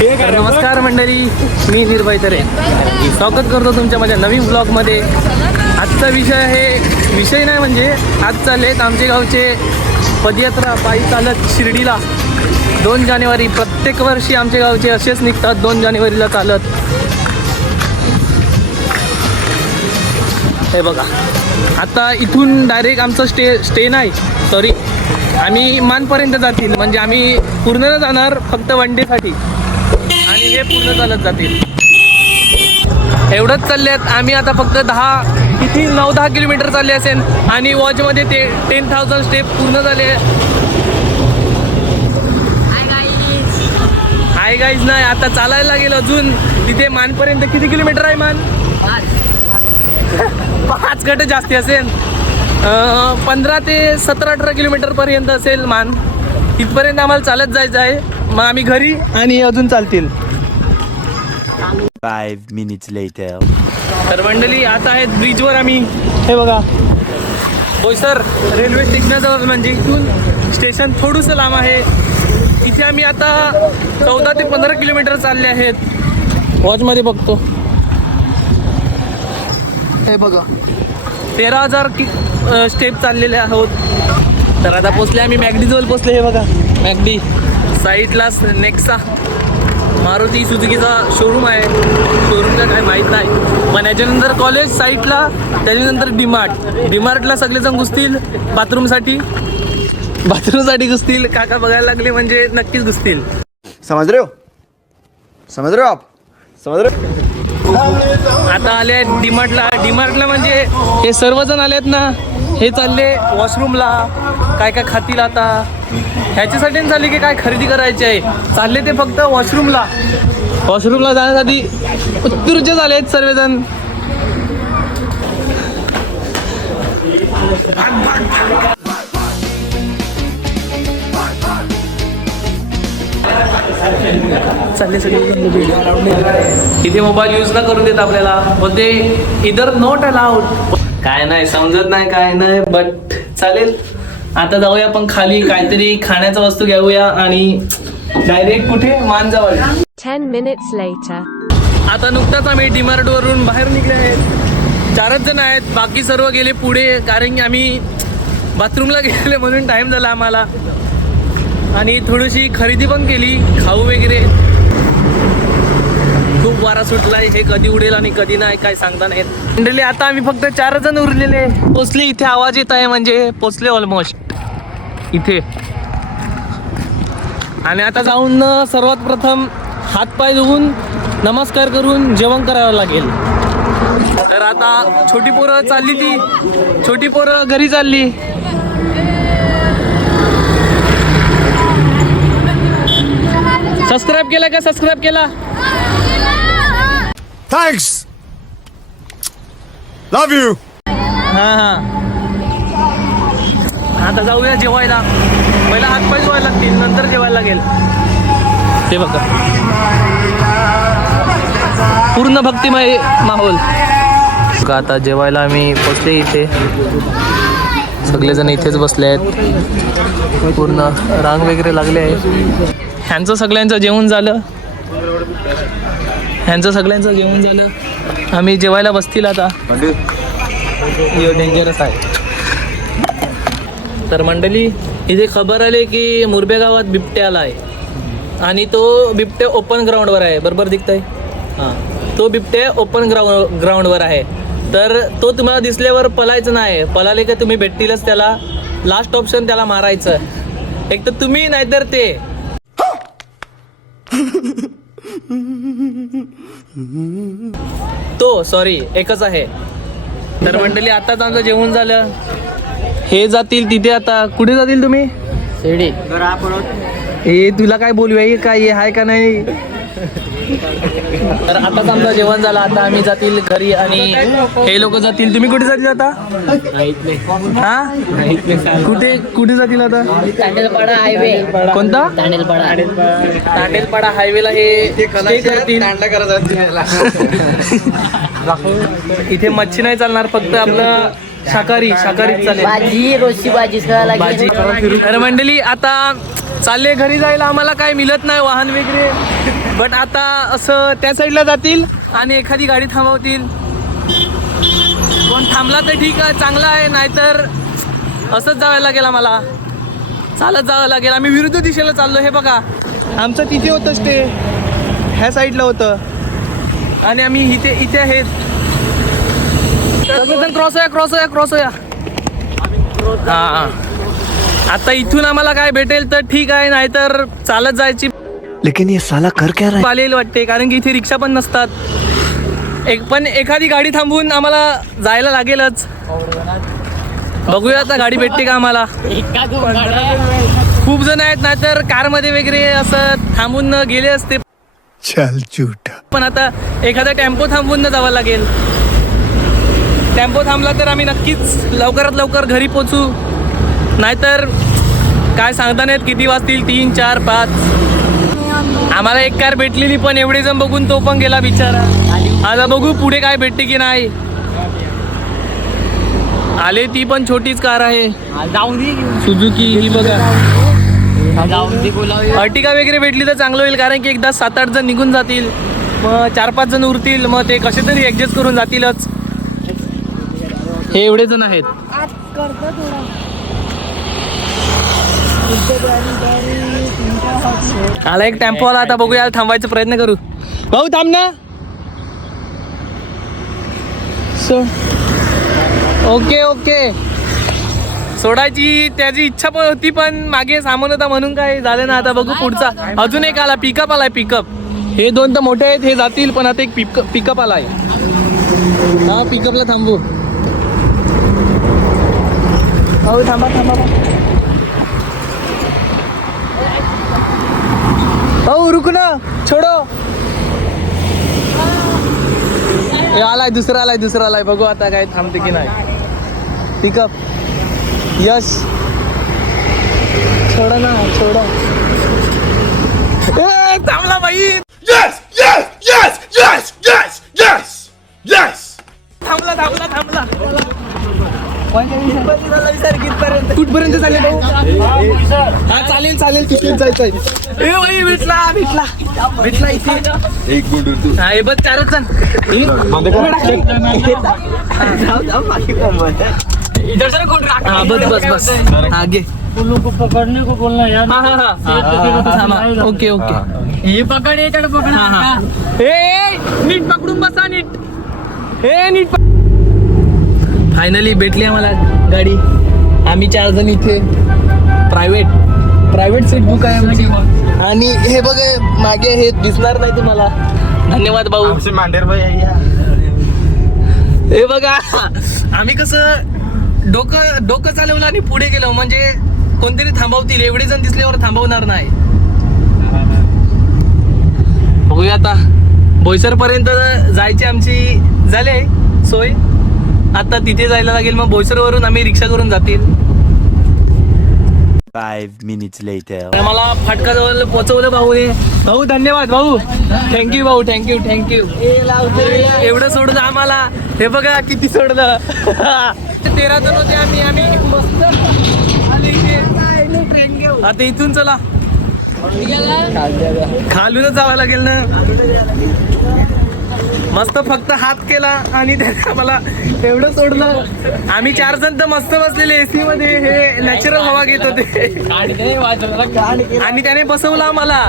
तर नमस्कार मंडळी, मी निर्भय तरे स्वागत करतो तुमच्या माझ्या नवीन ब्लॉगमध्ये. आजचा विषय नाही म्हणजे आज चाललेत आमचे गावचे पदयात्रा पायी चालत शिर्डीला 2 जानेवारी. प्रत्येक वर्षी आमचे गावचे असेच निघतात 2 जानेवारीला चालत. हे बघा, आता इथून डायरेक्ट आमचं स्टे नाही, सॉरी, आम्ही मानपर्यंत जातील. म्हणजे आम्ही पूर्ण न जाणार, फक्त वन डेसाठी, आणि हे पूर्ण चालत जातील. एवढंच चालले आहेत आम्ही. आता फक्त 9-10 किलोमीटर चालले असेल आणि वॉचमध्ये ते 10,000 स्टेप पूर्ण झाले. हाय गाईज नाही, आता चालायला लागेल अजून. तिथे मानपर्यंत किती किलोमीटर आहे मान? 5 गट जास्ती असेल. 15 ते 17-18 किलोमीटर पर्यंत असेल मान. तिथपर्यंत आम्हाला चालत जायचं आहे. मग आम्ही घरी आणि अजून चालतील. 5 minutes later. तर मंडळी आता आहेत ब्रिजवर आम्ही. हे बघा, बोईसर रेल्वे स्टेशनाजवळ, म्हणजे इथून स्टेशन थोडंसं लांब आहे. इथे आम्ही आता 14 ते 15 किलोमीटर चालले आहेत. वॉचमध्ये बघतो, हे बघा 13,000 स्टेप चाललेले आहोत. तर आता पोचले आम्ही मॅगडीजवळ पोचले. हे बघा मॅगडी, साईडलाच नेक्सा मारुती सुझुकीचा शोरूम आहे. शोरूमचं काय माहीत नाही, पण याच्यानंतर कॉलेज साईडला, त्याच्यानंतर डीमार्टला सगळेजण घुसतील बाथरूमसाठी घुसतील. काका बघायला लागले म्हणजे नक्कीच घुसतील. समझ रहे हो आप? समझ रहे हो? आता आले आहेत डीमार्टला म्हणजे हे सर्वजण आले आहेत ना. हे चालले वॉशरूमला, काय काय खातील आता. ह्याच्यासाठी चालले की काय खरेदी करायची आहे, चालले ते फक्त वॉशरूमला जाण्यासाठी उत्तुर्ज झाले आहेत सर्वजण. चालले सगळे. इथे मोबाईल यूज न करून देत आपल्याला, बोलते इधर नॉट अलाउड. काय नाही समजत नाही, काय नाही, बट चालेल. आता जाऊया आपण खाली, काहीतरी खाण्याचा वस्तू घेऊया आणि डायरेक्ट कुठे मानजवळ. 10 minutes later. आता नुकताच आम्ही डीमार्ट वरून बाहेर निघले आहेत. 4च जण आहेत, बाकी सर्व गेले पुढे, कारण की आम्ही बाथरूमला गेले म्हणून टाइम झाला आम्हाला. आणि थोडीशी खरेदी पण केली, खाऊ वगैरे. खूप वारा सुटलाय, हे कधी उडेल आणि कधी नाही काय सांगता नाही. मंडळी आता आम्ही फक्त 4 जण उरलेले पोचले. इथे आवाज येत आहे म्हणजे पोचले ऑलमोस्ट इथे. आणि आता जाऊन सर्वात प्रथम हातपाय धुवून नमस्कार करून जेवण करावं लागेल. तर आता छोटी पोरं घरी चालली. सबस्क्राईब केला का? सबस्क्राईब केला? Thanks. Love you. हां. आता जाऊया जेवायला. पहिला हातपाय धुवायला लागतील, नंतर जेवायला लागेल. ते बघा, पूर्ण भक्तिमय माहोल. आता जेवायला आम्ही पोचले. इथे सगळेजण इथेच बसले आहेत. पूर्ण रांग वगैरे लागले आहे. ह्यांचं सगळ्यांचं जेवण झालं. आम्ही जेवायला बसतील आता. डेंजरस आहे. तर मंडळी इथे खबर आली की मुरबे गावात बिबट्या आला आहे आणि तो बिबट्या ओपन ग्राउंडवर आहे. बरोबर दिसतंय? हां, तो बिबट्या ओपन ग्राउंडवर आहे. तर तो तुम्हाला दिसल्यावर पलायचं नाही. पळाले का तुम्ही भेटतीलच त्याला. लास्ट ऑप्शन त्याला मारायचं. एक तर तुम्ही, नाहीतर ते. एकच आहे. तर मंडळी आताच आमचं जेवण झालं. हे जातील तिथे. आता कुठे जातील तुम्ही? शिर्डी. हे तुला काय बोलूया, काय आहे का नाही? तर आताच आमचं जेवण झालं. आता आम्ही जातील घरी आणि हे लोक जातील. तुम्ही कुठे जातील आता? हा, कुठे जातील आता? तांडेलपाडा हायवे. कोणता? तांडेलपाडा हायवेला हे स्टे करतील. इथे मच्छी नाही चालणार, फक्त आपलं शाकाहारी चालेल. भाजी, रोजची भाजी. तर मंडळी आता चालले घरी जायला, आम्हाला काय मिळत नाही वाहन वगैरे. बट आता असं त्या साईडला जातील आणि एखादी गाडी थांबवतील. कोण थांबला तर ठीक आहे, चांगला आहे, नाहीतर असंच जावं लागेल आम्हाला, चालत जावं लागेल. आम्ही विरुद्ध दिशेला चाललो. हे बघा, आमचं तिथे होतं स्टे, ह्या साईडला होतं आणि आम्ही इथे आहेत. सगळेजण क्रॉस होया. हां, आता इथून आम्हाला काय भेटेल तर ठीक आहे, नाहीतर चालत जायची लेकिन ये साला कर क्या रहा है? चालेल वाटते, कारण की इथे रिक्षा पण नसतात. पण एखादी गाडी थांबवून आम्हाला जायला लागेलच. बघूया आता गाडी भेटते का आम्हाला. खूप जण आहेत, नाहीतर कारमध्ये वगैरे असं थांबून गेले असते. चल झूठा. पण आता एखादा टेम्पो थांबवून जावं लागेल. टेम्पो थांबला तर आम्ही नक्कीच लवकरात लवकर घरी पोचू, नाहीतर काय सांगता नाहीत किती वाजतील, 3, 4, 5. आम्हाला एक कार भेटलेली, पण एवढे जण बघून तो पण गेला बिचारा. आता बघू पुढे काय भेटते की नाही. आले, ती पण छोटीच कार आहे, सुझुकी. ही बघा, अर्टिगा वगैरे भेटली तर चांगलं होईल, कारण की एकदा 7-8 जण निघून जातील, मग 4-5 जण उरतील, मग ते कसे तरी ॲडजस्ट करून जातीलच. हे एवढे जण आहेत. आला एक टेम्पो आला, आता बघूया, थांबायचा प्रयत्न करू. भाऊ थांब ना. ओके सोडायची त्याची इच्छा पण होती, पण मागे सामान होता म्हणून काय झालं ना. आता बघू पुढचा. अजून एक आला, पिकअप आलाय. पिकअप, हे 2 तर मोठे आहेत, हे जातील, पण आता एक पिकअप आलाय. हा, पिकअपला थांबू. भाऊ थांबा. भाऊ रुक ना, छोडो. आलाय दुसरा आलाय. बघू आता काय थांबते की नाही. Pickup, yes. छोडा ना. थांबला बाई. Yes! थांबला. कुठपर्यंत चालेल भाऊ? हा, चालेल तिथून जायचंय. ए बाई, भेटला इथे. एक मिनिट. हा, हे बघ, 4च जण. हा, बस. हा, घे. को पकड़ने को बोलना यार. हा. ओके. ये पकड़, ये चढ़ पकड़. हा. ए, नीट पकडून बसा, नीट. फायनली भेटली आम्हाला गाडी. आम्ही 4 जण इथे. प्रायव्हेट सीट बुक आहे आमची. आणि हे बघ, मागे हे दिसणार नाही तुम्हाला. धन्यवाद भाऊ. मांडेर भाई हे बघा, आम्ही कसं डोकं चालवलं आणि पुढे गेलो, म्हणजे कोणतरी थांबवतील. एवढे जण दिसल्यावर थांबवणार नाही. बघूया आता. बोईसर पर्यंत जायची आमची झाली सोय. आता तिथे जायला लागेल, मग बोईसरवरून आम्ही रिक्षा करून जातील. 5 minutes later. मला फाटकाजवळ पोहोचवलं भाऊने. भाऊ धन्यवाद भाऊ. थँक्यू भाऊ. थँक्यू. एवढं सोडलं आम्हाला. हे बघा किती सोडलं. 13 जण होते आम्ही मस्त आले इथे. आता इथून चला, खालूनच जावं लागेल ना. मस्त फक्त हात केला आणि त्याने मला एवढं सोडलं. आम्ही 4 जण तर मस्त बसलेले एसी मध्ये, हे नॅचरल हवा घेत होते. आणि त्याने बसवलं आम्हाला.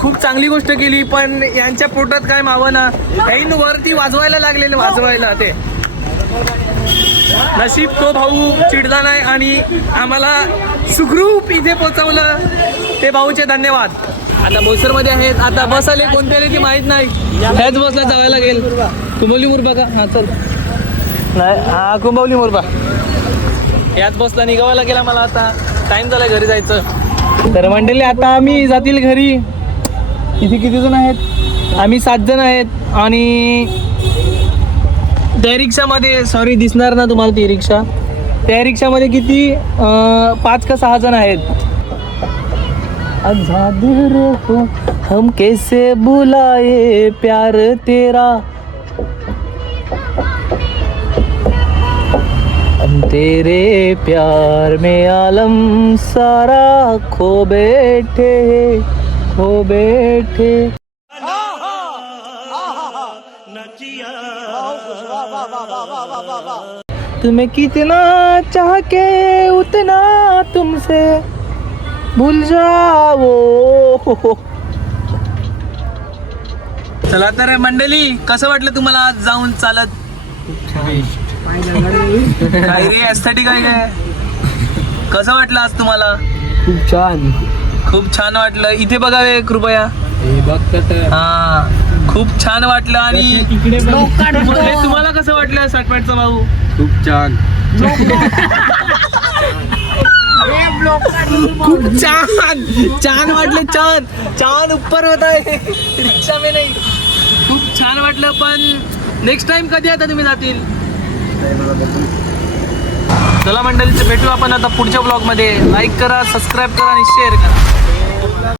खूप चांगली गोष्ट केली, पण यांच्या पोटात काय मावना. ऐन वरती वाजवायला लागलेले ते. नशीब तो भाऊ चिडला नाही आणि आम्हाला सुखरूप इथे पोहोचवलं. ते भाऊचे धन्यवाद. आता बोईसरमध्ये आहेत. आता बस आले, कोणते आले ती माहीत नाही. ह्याच बसला जावं लागेल. कुंभवली मुरबा का? हा, चल. नाही, हा, कुंभवली मुरबा. याच बसला निघावं लागेल आम्हाला. आता टाइम झाला घरी जायचं. तर मंडळी, आता आम्ही जातील घरी. इथे किती जण आहेत? आम्ही 7 जण आहेत. आणि त्या रिक्षामध्ये, सॉरी दिसणार ना तुम्हाला ती रिक्षा, त्या रिक्षामध्ये किती 5 का 6 जण आहेत. आजाद रहो हम कैसे बुलाए प्यार तेरा. हम तेरे प्यार में आलम सारा खो बैठे खो बैठे. तुम्हें कितना चाह के उतना तुमसे भूल जाओ. चला तर मंडळी, कसं वाटलं तुम्हाला आज जाऊन चालत? काय रे एस्थेटिक आहे काय? कसं वाटलं आज तुम्हाला? खूप छान. खूप छान वाटलं. इथे बघा हे कृपया. हा, खूप छान वाटलं. आणि तुम्हाला कसं वाटलं साठपाटचा भाऊ? खूप छान. खूप छान छान वाटलं. छान छान उपर होत आहे रिक्षा में नाही. खूप छान वाटलं. पण नेक्स्ट टाइम कधी आता तुम्ही जातील? चला मंडळी, भेटू आपण आता पुढच्या ब्लॉग मध्ये. लाईक करा, सबस्क्राईब करा आणि शेअर करा.